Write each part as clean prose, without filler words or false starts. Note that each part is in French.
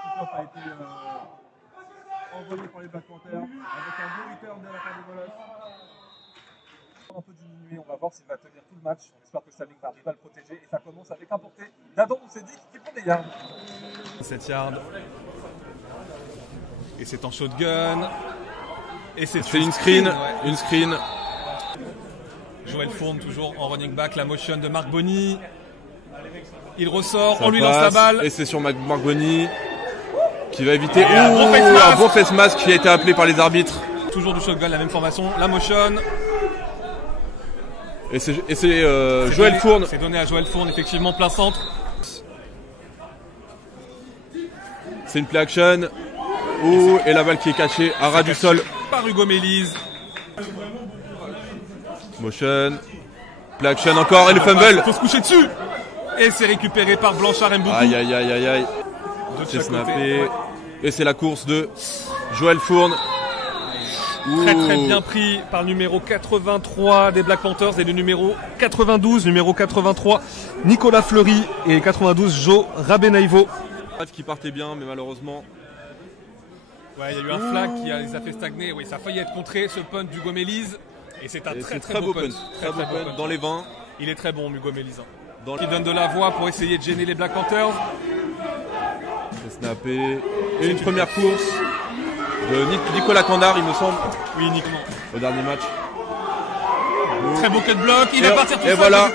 kick-off a été envoyé par les Black Panthers avec un beau return de la part des Molosses. Un peu diminué, on va voir s'il va tenir tout le match. On espère que Sterling va arriver à le protéger et ça commence avec un porté d'Adam Oussedik qui prend des yards. 7 yards. Et c'est en shotgun. Et c'est une screen. Ouais. Une screen. Joël Fourne toujours en running back. La motion de Marc Bonny. Il ressort, Ça on lui passe, lance la balle. Et c'est sur Marc Bonny qui va éviter un bon face mask. un bon face mask qui a été appelé par les arbitres. Toujours du shotgun, la même formation. La motion. Et c'est Joël Fourne. C'est donné à Joël Fourne, effectivement, plein centre. C'est une play action. Et la balle qui est cachée à ras du sol. Par Hugo Mélise. Motion. Play action encore et le fumble. Il faut se coucher dessus. Et c'est récupéré par Blanchard Mboukou. Aïe aïe aïe aïe aïe. C'est snappé. Et c'est la course de Joël Fourne. Très très bien pris par le numéro 83 des Black Panthers et le numéro 92, numéro 83 Nicolas Fleury et 92 Joe Rabenaivo. Qui partait bien mais malheureusement. Ouais, il y a eu un flag qui les a fait stagner. Oui, ça a failli être contré ce punt d'Hugo Mélise. Et c'est un très beau punt. Très beau punt dans les 20. Il est très bon, Hugo Mélise. Il donne de la voix pour essayer de gêner les Black Panthers. C'est snappé. Et une première course de Nicolas Candard, il me semble. Oui, uniquement. Au dernier match. Très beau cut block. Il va partir tout seul. Voilà.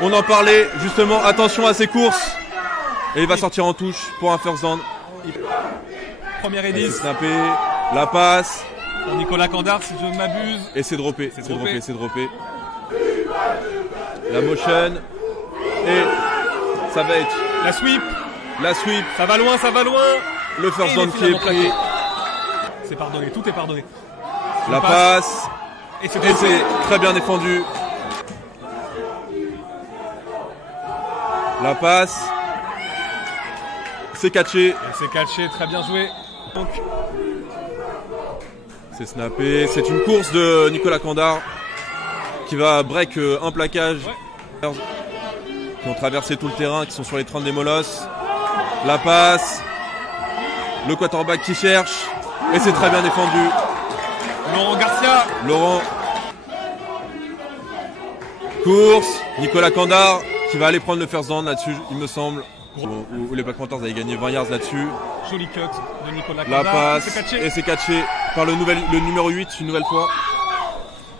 On en parlait justement. Attention à ces courses. Et il va sortir en touche pour un first down. Première et 10. C'est snappé. La passe. Pour Nicolas Candard, si je ne m'abuse. Et c'est droppé. C'est droppé. La motion. Et ça va être la sweep. Ça va loin. Le first down qui est pris. C'est pardonné, tout est pardonné. La passe. Et c'est très bien défendu. La passe. C'est catché. Très bien joué. Donc. C'est snappé. C'est une course de Nicolas Candard qui va break un plaquage. Ouais. Qui ont traversé tout le terrain, qui sont sur les 30 des Molosses. La passe. Le quarterback qui cherche. Et c'est très bien défendu. Laurent Garcia. Course. Nicolas Candard qui va aller prendre le first down là-dessus, il me semble. Où les Black Panthers avaient gagné 20 yards là-dessus. Joli cut de Nicolas Candard. La passe. Et c'est catché par le numéro 8 une nouvelle fois.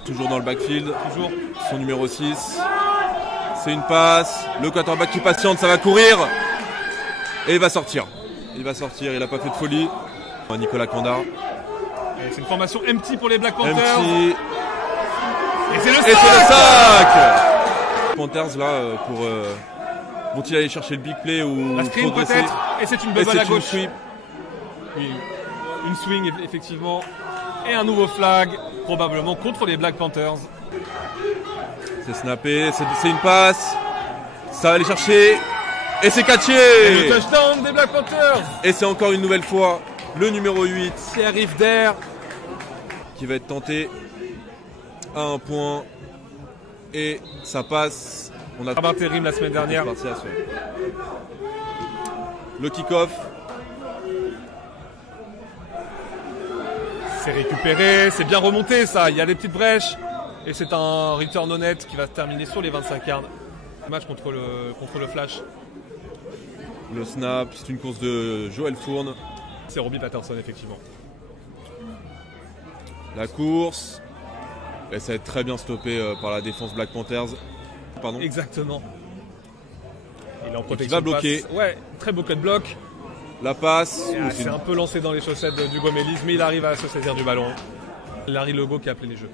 Toujours dans le backfield. Toujours. Son numéro 6. C'est une passe. Le quarterback qui patiente, ça va courir. Et il va sortir. Il n'a pas fait de folie. Nicolas Candard. C'est une formation empty pour les Black Panthers. Empty. Et c'est le sac. Panthers là vont-ils aller chercher le big play ou la screen peut-être. Et c'est une bubble à gauche. Une swing effectivement. Et un nouveau flag probablement contre les Black Panthers. C'est snappé, c'est une passe. Ça va aller chercher. Et c'est catché. Et le touchdown des Black Panthers. Et c'est encore une nouvelle fois le numéro 8. Pierre Rifder. Qui va être tenté à un point. Et ça passe. On a un terrible la semaine dernière. Le kick-off. C'est récupéré, c'est bien remonté ça. Il y a des petites brèches. Et c'est un return honnête qui va se terminer sur les 25 yards. Match contre le Flash. Le snap, c'est une course de Joël Fourne. C'est Robbie Patterson effectivement. La course. Et ça va être très bien stoppé par la défense Black Panthers. Pardon. Exactement. Il est en protection. Il va bloquer. Ouais, très beau cut block. La passe. C'est un peu lancé dans les chaussettes d'Hugo Mélise, mais il arrive à se saisir du ballon. Larry Legault qui a appelé les jeux.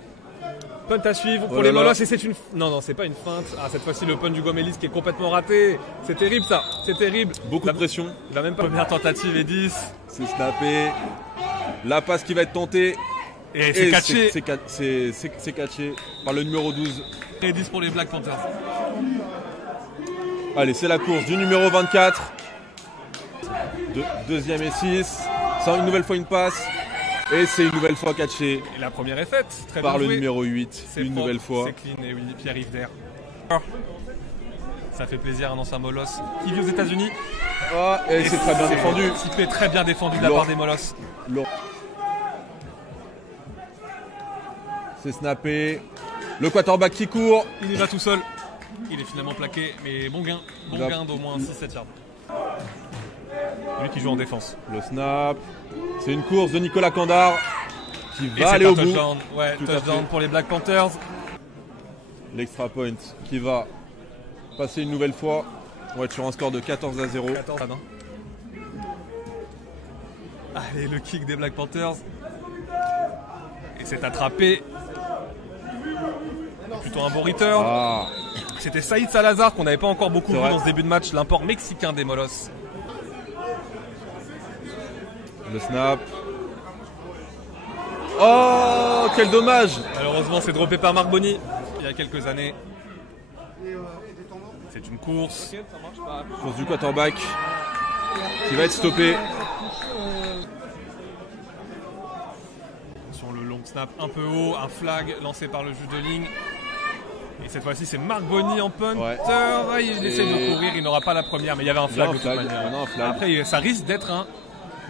Punt à suivre pour les Molosses et c'est une... Non, c'est pas une feinte. Ah, cette fois-ci le punt d'Hugo Mélise qui est complètement raté. C'est terrible ça, c'est terrible. Beaucoup de pression. Il a même pas première tentative et 10. C'est snappé. La passe qui va être tentée. Et c'est catché. C'est catché par le numéro 12. Et 10 pour les Black Panthers. Allez, c'est la course du numéro 24. Deuxième et 6. Une nouvelle fois une passe. Et c'est une nouvelle fois catché Et la première est faite. Très par bien le joué. numéro 8, C'est une propre, nouvelle fois. C'est clean et oui, Pierre-Yves Der. Ça fait plaisir à un ancien Molosse qui vit aux États-Unis. Ah, et c'est très bien défendu. C'est très bien défendu de la part des Molosses. C'est snappé. Le quarterback qui court. Il y va tout seul. Il est finalement plaqué, mais bon gain. Bon gain d'au moins 6-7 yards. Lui qui joue en défense. Le snap. C'est une course de Nicolas Candard qui Et va c'est aller un au bout. touchdown. Ouais, Tout à touchdown fait. pour les Black Panthers. L'extra point qui va passer une nouvelle fois. On va être sur un score de 14-0. 14 à 1. Allez, le kick des Black Panthers. Et c'est attrapé. Plutôt un bon return. Ah, C'était Saïd Salazar qu'on n'avait pas encore beaucoup C'est vu vrai. dans ce début de match, l'import mexicain des Molosses. le snap. Oh, quel dommage. Malheureusement, c'est droppé par Marc Bonny il y a quelques années. C'est une course. Course du quarterback qui va être stoppé. Sur le long snap un peu haut, un flag lancé par le juge de ligne. Et cette fois-ci, c'est Marc Bonny en punter. Ouais. Ah, il essaie de courir, il n'aura pas la première, mais il y avait un Il y a flag un de toute flag. manière. On a un flag. Après, ça risque d'être un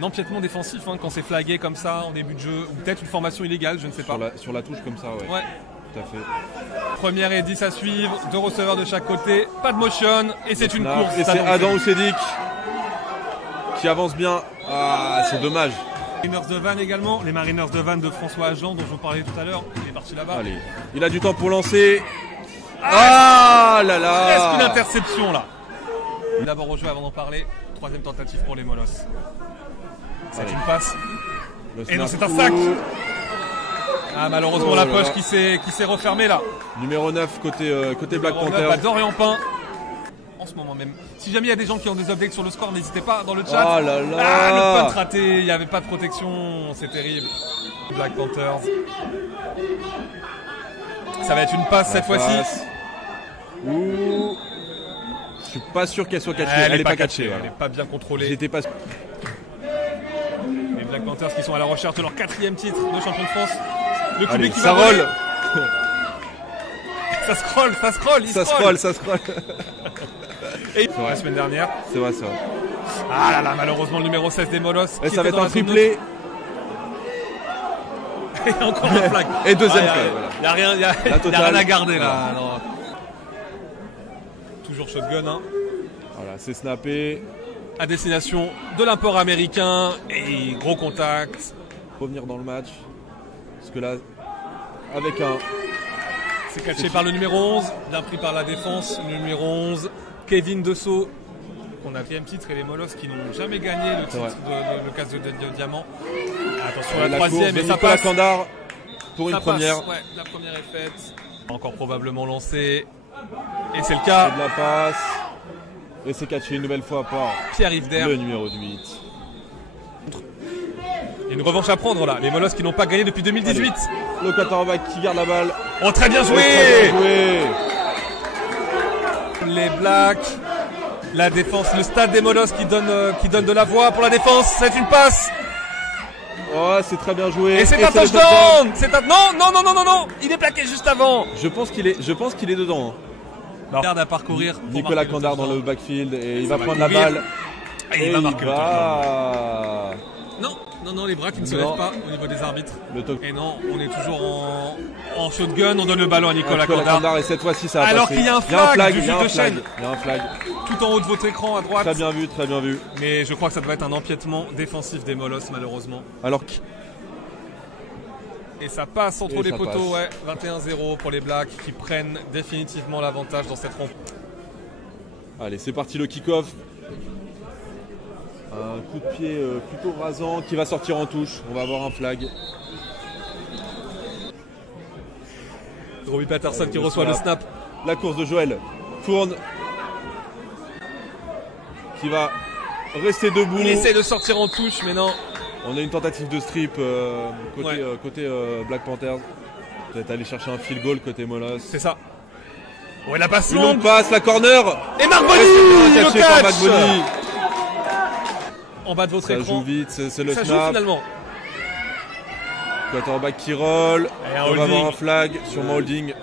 empiètement défensif quand c'est flagué comme ça en début de jeu. Ou peut-être une formation illégale, je ne sais pas. Sur la touche comme ça, ouais. Ouais. Tout à fait. Première et 10 à suivre, 2 receveurs de chaque côté, pas de motion, et c'est une Snap. course. Et c'est annoncée. Adam Oussedik qui avance bien. Ah, c'est dommage. Mariners de Vannes également, les Mariners de Vannes de François Agent dont je vous parlais tout à l'heure, il est parti là-bas. Allez, il a du temps pour lancer. Ah là Presque une là. interception là. D'abord au jeu avant d'en parler, troisième tentative pour les Molosses. C'est Allez. une passe. Le Et non, snap. c'est un sac. Ouh. Ah malheureusement Oh la là poche là. qui s'est refermée là. Numéro 9 côté Black Panther. Bah, Dorian Pain. En ce moment même. Si jamais il y a des gens qui ont des updates sur le score, n'hésitez pas dans le chat. Oh là là. Ah, le punt raté, il n'y avait pas de protection, c'est terrible. Black Panthers. Ça va être une passe cette fois-ci. Ouh. Je suis pas sûr qu'elle soit catchée. Elle est pas catchée. Elle Voilà. n'est pas bien contrôlée. J'étais pas. Les Black Panthers qui sont à la recherche de leur 4e titre de champion de France. Le Allez, public qui ça va voler. rolle. Ça scrolle, il Ça scrolle. scrolle. Et vrai. la semaine dernière. C'est vrai ça. Ah là là, malheureusement le numéro 16 des Molosses. Et qui ça va était être dans un la zone triplé. neutre. Et encore un flag. Et deuxième Ah, flag, Il voilà. n'y a rien, y a totale. rien à garder là. Non. Toujours shotgun hein. Voilà, c'est snappé. À destination de l'import américain et gros contact. Revenir dans le match. Parce que là, avec un. C'est catché par le numéro 11, bien pris par la défense. Le numéro 11, Kevin Dessau. On a 4e titre et les Molosses qui n'ont jamais gagné le titre le casque de diamant. Attention à la course 3e de et ça Nicolas passe. Candard pour une Ça première. passe. Ouais, la première est faite. Encore probablement lancée. Et c'est le cas. C'est de la passe. Et c'est catché une nouvelle fois par Pierre-Yves Der. le numéro 8. Il y a une revanche à prendre là. Les Molosses qui n'ont pas gagné depuis 2018. Le quarterback qui garde la balle. Oh, très bien joué. Très bien joué. Les Blacks. La défense, le stade des Molosses qui donne de la voix pour la défense. C'est une passe. Oh, c'est très bien joué. Et c'est un le touchdown. Non. Il est plaqué juste avant. Je pense qu'il est dedans. Hein. Regarde à parcourir. pour Nicolas marquer le Candard dans touchdown. le backfield et il Ça va va prendre la courir. balle. Et il va marquer le touchdown. va. Non, les bras qui ne se Non. lèvent pas au niveau des arbitres. Le top. Et non, on est toujours en shotgun. On donne le ballon à Nicolas Nicolas Candard. Candard et cette fois-ci ça va Alors passer. qu'il y a un Il y a un flag flag, du il y a juge un de flag, chaîne. il y a un flag. Tout en haut de votre écran à droite. Très bien vu, très bien vu. Mais je crois que ça doit être un empiètement défensif des Molosses malheureusement. Alors Et ça passe entre Et les ça poteaux, passe. ouais. 21-0 pour les Blacks qui prennent définitivement l'avantage dans cette rencontre. allez, c'est parti le kick-off. Un coup de pied plutôt rasant qui va sortir en touche. On va avoir un flag. Robbie Patterson qui Le reçoit le snap. La course de Joël tourne. Qui va rester debout. Il essaie de sortir en touche, mais non. On a une tentative de strip côté, Ouais. côté Black Panthers. Peut-être aller chercher un field goal côté Molosses. C'est ça. Ouais, la passe Une longue longue. passe, la corner. Et Marc Et Bonny, c'est le caché par catch. Marc En bas de votre Ça écran. joue vite, c'est le Ça joue snap. finalement. Quarterback qui roll. On va avoir un flag sur holding.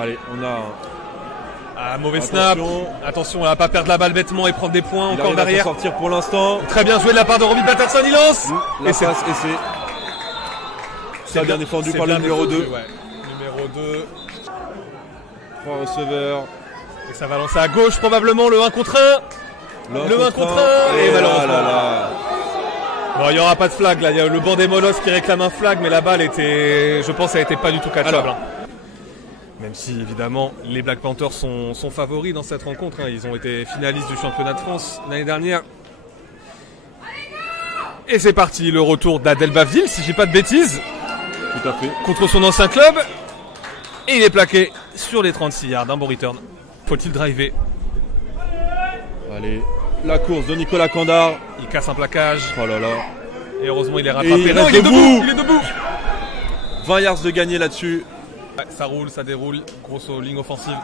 Allez, on a un mauvais snap. Attention, on va pas perdre la balle bêtement et prendre des points encore derrière. Il va sortir pour l'instant. Très bien joué de la part de Robin Patterson, il lance. Et c'est très bien défendu par le numéro 2. Ouais. Numéro 2. 3 receveurs. Et ça va lancer à gauche probablement le 1 contre 1. Le 1 contre 1. Et malheureusement. Bon, il n'y aura pas de flag là. Il y a le banc des Molosses qui réclame un flag, mais la balle était, je pense, elle n'était pas du tout catchable. Même si évidemment les Black Panthers sont favoris dans cette rencontre. Ils ont été finalistes du championnat de France l'année dernière. Et c'est parti, le retour d'Adel Bavdil, si je dis pas de bêtises. Tout à fait. Contre son ancien club. Et il est plaqué sur les 36 yards. Un bon return. Faut-il driver? Allez, la course de Nicolas Candard. Il casse un plaquage. Oh là là. Et heureusement il est rattrapé. Il est debout. Il est debout. 20 yards de gagné là-dessus. Ouais, ça roule, ça déroule. Grosse ligne offensive.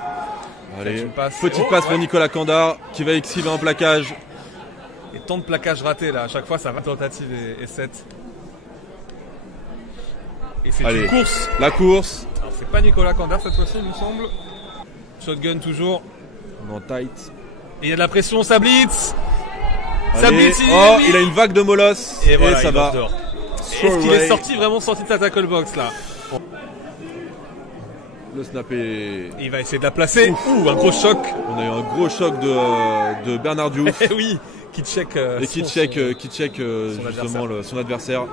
Allez, petite passe pour Nicolas Candard qui va exhiber un plaquage. Et tant de plaquages ratés là. À chaque fois ça va tentative et 7. Et c'est une course. La course. Alors c'est pas Nicolas Candard cette fois-ci il me semble. Shotgun toujours. On est en tight. Et il y a de la pression, ça blitz. Ça blitz. Il a une vague de molosses. Et voilà, ça va. Est-ce qu'il est vraiment sorti de sa tackle box là? Le snap est... Il va essayer de la placer. Ouh, un gros choc. On a eu un gros choc de Bernard Diouf. Oui, qui check justement son adversaire.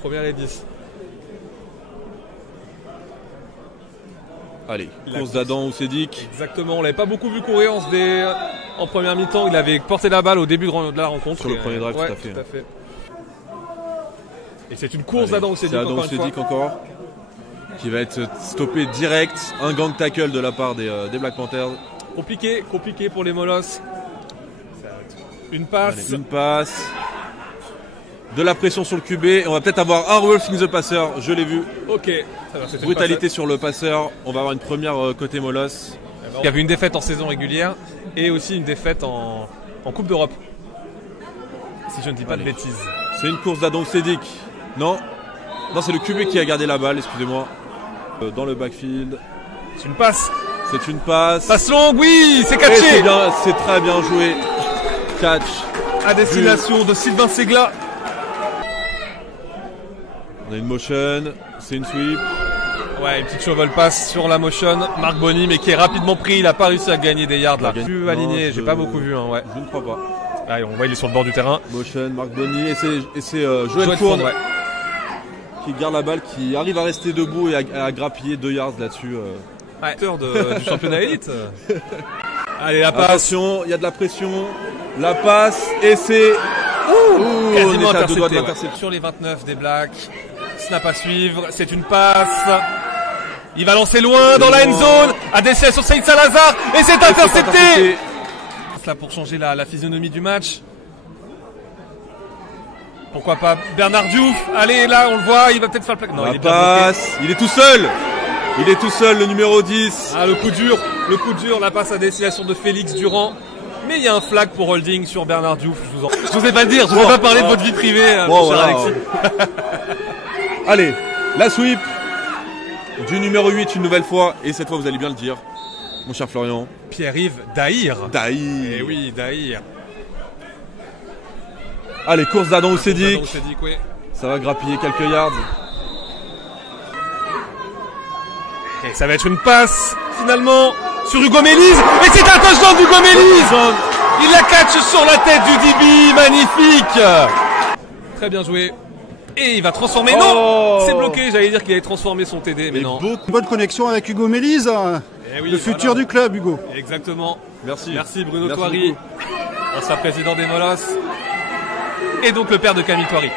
Première et 10. Allez, course d'Adam Oussedik. Exactement, on l'avait pas beaucoup vu courir en première mi-temps. Il avait porté la balle au début de la rencontre. Sur le premier drive, ouais, tout à fait. Et c'est une course d'Adam Oussedik encore. Qui va être stoppé direct. Un gang tackle de la part des Black Panthers. Compliqué pour les Molosses. Une passe. Allez, une passe. De la pression sur le QB. On va peut-être avoir un roughing the passer. Je l'ai vu. Ok. Brutalité sur le passeur. On va avoir une première côté Molosse. Il y avait une défaite en saison régulière et aussi une défaite en Coupe d'Europe. Si je ne dis pas de bêtises. C'est une course d'Adam Oussedik. Non, c'est le QB qui a gardé la balle, excusez-moi. Dans le backfield. C'est une passe. C'est une passe. Passe longue, oui, c'est catché. C'est très bien joué. Catch. À destination de Sylvain Segla. On a une motion, c'est une sweep. Ouais, une petite shovel pass sur la motion. Marc Bonny, mais qui est rapidement pris. Il n'a pas réussi à gagner des yards là. Plus aligné, j'ai pas beaucoup vu. Ouais. Je ne crois pas. Allez, on voit, il est sur le bord du terrain. Motion, Marc Bonny. Et c'est Joël Fourne. Ouais. Qui garde la balle, qui arrive à rester debout et à grappiller 2 yards là-dessus. Ouais, du championnat élite. Allez, la passe. Attention, il y a de la pression. La passe, et c'est... quasiment intercepté. Sur les 29 des Blacks. Snap à suivre, c'est une passe. Il va lancer loin dans la end zone. À destination sur Saïd Salazar. Et c'est intercepté. Là pour changer la physionomie du match. Pourquoi pas Bernard Diouf. Allez, là, on le voit, il va peut-être faire le plaquage. Non, il est bien passe. Il est tout seul. Il est tout seul, le numéro 10. Ah, le coup dur, la passe à destination de Félix Durand. Mais il y a un flag pour holding sur Bernard Diouf. Je vous ai pas le dire, je vous ai pas parlé de votre vie privée, mon cher Alexis. Allez, la sweep du numéro 8 une nouvelle fois. Et cette fois, vous allez bien le dire, mon cher Florian. Pierre-Yves Dahir. Eh oui, Dahir. Allez, course d'Adam Oussedik. Oui. Ça va grappiller quelques yards. Et ça va être une passe, finalement, sur Hugo Mélise. Et c'est un touchdown d'Hugo Mélise. Il la catch sur la tête du DB. Magnifique. Très bien joué. Et il va transformer. Non, c'est bloqué. J'allais dire qu'il allait transformer son TD, mais non. Bonne connexion avec Hugo Mélise. Oui, le futur du club, Hugo. Exactement. Merci Bruno Thoiry, ancien président des Molosses. Et donc le père de Camille Thoiry.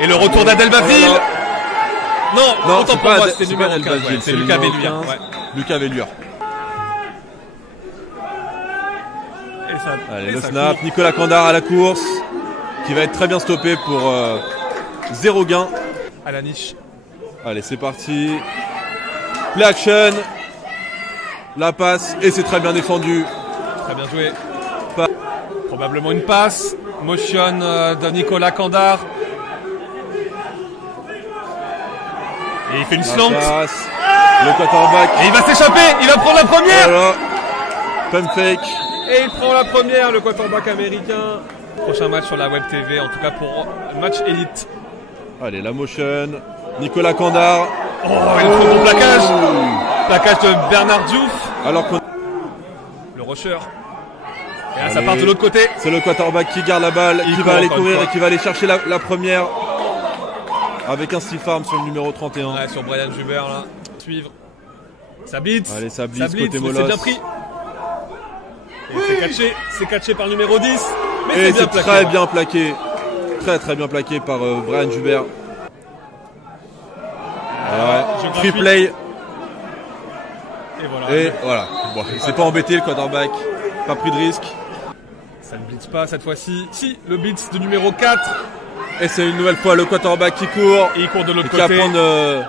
Et le retour d'Adel Bavdil. Non, autant pour moi, c'était numéro 15. C'est Lucas Velluire. Lucas Velluire. Allez, le snap. Court. Nicolas Candard à la course. Qui va être très bien stoppé pour 0 gain. À la niche. Allez, c'est parti. Play action. La passe. Et c'est très bien défendu. Très bien joué. Probablement une passe. Motion de Nicolas Candard. Et il fait une slant. Le quarterback. Et il va s'échapper. Il va prendre la première. Voilà. Pump fake. Et il prend la première, le quarterback américain. Prochain match sur la Web TV, en tout cas pour match élite. Allez, la motion. Nicolas Candard. Oh, il prend bon plaquage. Plaquage de Bernard Diouf. Alors qu'on... Le rusher. Et là, ça part de l'autre côté. C'est le quarterback qui garde la balle, qui va aller courir et qui va aller chercher la première. Avec un stiff arm sur le numéro 31. Ouais, sur Brian Jubert là. Suivre. Ça blitz. Allez, ça blitz côté mais Molos. c'est bien pris. Et c'est catché par le numéro 10. Mais et c'est c'est très bien plaqué. Très bien plaqué par Brian Jubert. Voilà. Free play. Et voilà. Bon, il s'est pas embêté le quarterback. Pas pris de risque. Ça ne blitz pas cette fois-ci. Si, le blitz de numéro 4. Et c'est une nouvelle fois le quarterback qui court. Et il court de l'autre côté. Qui va prendre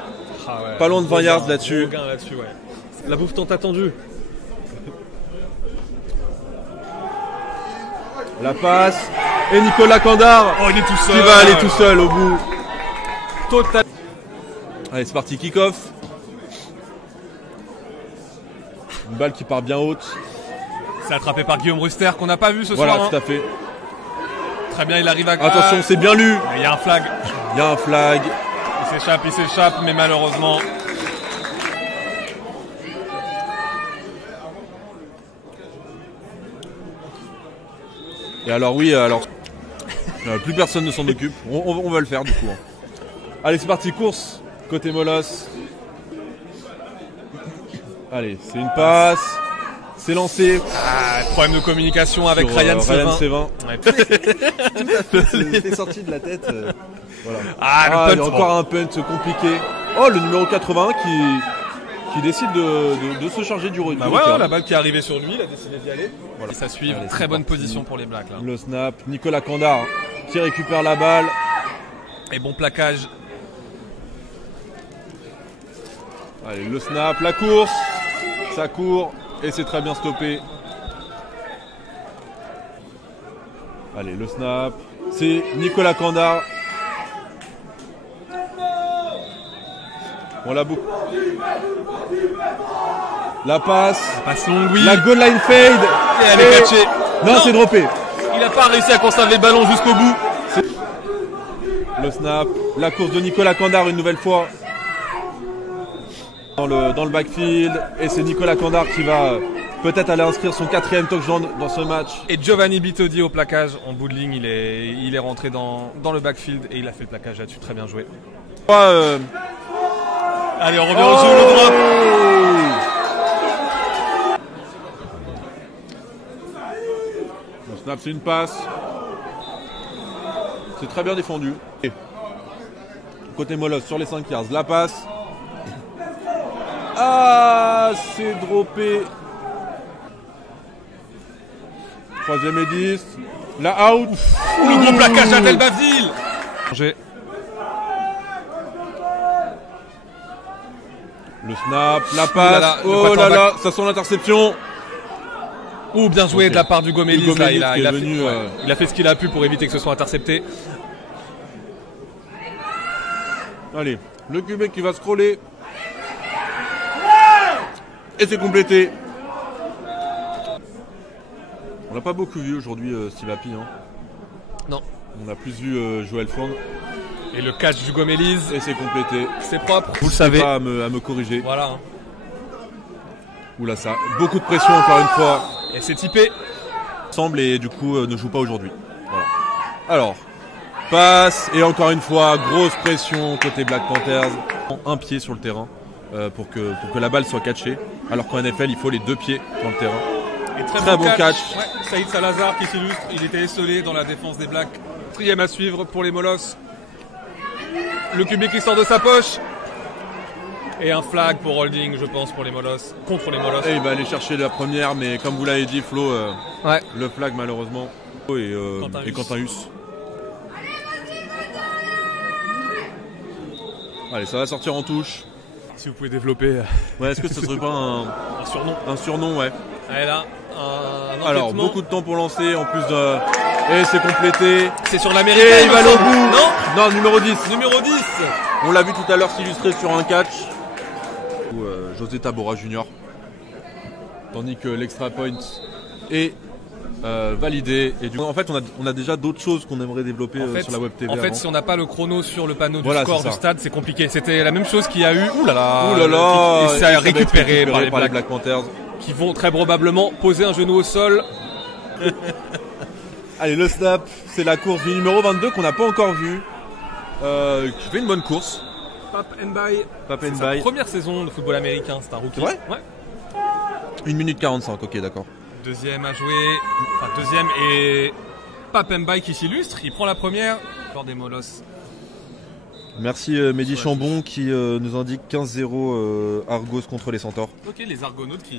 pas loin de 20 yards là-dessus. Ouais. La bouffe tant attendue. La passe. Et Nicolas Candard. Oh, il est tout seul. Qui va aller tout seul au bout. Total. Allez, c'est parti, kick-off. Une balle qui part bien haute. C'est attrapé par Guillaume Ruster qu'on n'a pas vu ce soir. Voilà, tout à fait. Très bien, il arrive à... Attention, c'est bien lu. Il y a un flag. Il y a un flag. Il s'échappe, mais malheureusement... Et alors plus personne ne s'en occupe. On va le faire du coup. Allez, c'est parti, course. Côté Molos. Allez, c'est une passe. C'est lancé. Problème de communication avec Ryan Sévin. Ouais. C'est sorti de la tête. Voilà. Le il y a encore un punt compliqué. Oh, le numéro 81 qui décide de se charger du retour. Bah ouais, la balle qui est arrivée sur lui, il a décidé d'y aller. Voilà. Et ça suit, très bonne position pour les Blacks là. Le snap, Nicolas Candard qui récupère la balle. Et bon plaquage. Allez, le snap, la course. Ça court et c'est très bien stoppé. Allez, le snap. C'est Nicolas Candard. On l'a beaucoup. La passe. Longue, oui. La goal line fade. Et elle est catchée. Non, c'est droppé. Il n'a pas réussi à conserver le ballon jusqu'au bout. Le snap. La course de Nicolas Candard une nouvelle fois. Dans le backfield. Et c'est Nicolas Candard qui va peut-être aller inscrire son 4e touchdown dans ce match. Et Giovanni Bitodi au plaquage. En bout de ligne, il est rentré dans le backfield et il a fait le plaquage là-dessus. Très bien joué. Allez, on revient au jeu, le drop. Le snap, c'est une passe. C'est très bien défendu. Et côté Molos sur les 5 yards, la passe. C'est droppé. 3e et 10. La out. Le gros plaquage d'Adel Bavdil. Le snap, la passe. Oh là là, ça sent l'interception. Bien joué de la part du Gomélis. Il a fait ce qu'il a pu pour éviter que ce soit intercepté. Allez, le QB qui va scroller. Et c'est complété. On l'a pas beaucoup vu aujourd'hui, Steve Happy. Non. On a plus vu Joël Fond. Et le catch du Gomélis. Et c'est complété. C'est propre. Vous le savez. Pas à me corriger. Voilà. Oula, ça. Beaucoup de pression encore une fois. Et c'est typé. Semble et du coup ne joue pas aujourd'hui. Voilà. Alors, passe et encore une fois, grosse pression côté Black Panthers. Un pied sur le terrain pour que la balle soit catchée. Alors qu'en NFL, il faut les 2 pieds dans le terrain. Et très bon catch. Ouais, Saïd Salazar qui s'illustre. Il était esselé dans la défense des Blacks. 4e à suivre pour les Molos. Le QB qui sort de sa poche. Et un flag pour holding, je pense, pour les Molos. Contre les Molos. Et il va aller chercher la première, mais comme vous l'avez dit, Flo, le flag malheureusement. Et Quentin Hus. Allez, ça va sortir en touche. Si vous pouvez développer. Ouais, est-ce que ce serait pas un surnom? Un surnom, ouais. Allez là, alors, beaucoup de temps pour lancer, en plus de... Et c'est complété. C'est sur l'américain. Et il va aller au bout. Non, Non, numéro 10. numéro 10. On l'a vu tout à l'heure s'illustrer sur un catch. Ou José Tabora Junior. Tandis que l'extra point est validé. Et en fait, on a déjà d'autres choses qu'on aimerait développer sur la web TV. En fait, avant. si on n'a pas le chrono sur le panneau du Voilà, score c'est ça. du stade, c'est compliqué. C'était la même chose qu'il y a eu. Ouh là là. Ouh là là. Et ça a récupéré par les par les Black Black Panthers. qui vont très probablement poser un genou au sol. Allez, le snap, c'est la course du numéro 22 qu'on n'a pas encore vu. Qui fait une bonne course. Pap N'Baye. Pap C'est sa N'Baye. première saison de football américain, c'est un rookie. C'est vrai Ouais. 1 minute 45, ok, d'accord. Deuxième à jouer. Enfin, deuxième et Pap N'Baye qui s'illustre. Il prend la première. Lors des molosses. Merci Mehdi Chambon qui nous indique 15-0 Argos contre les Centaures. Ok, les Argonautes qui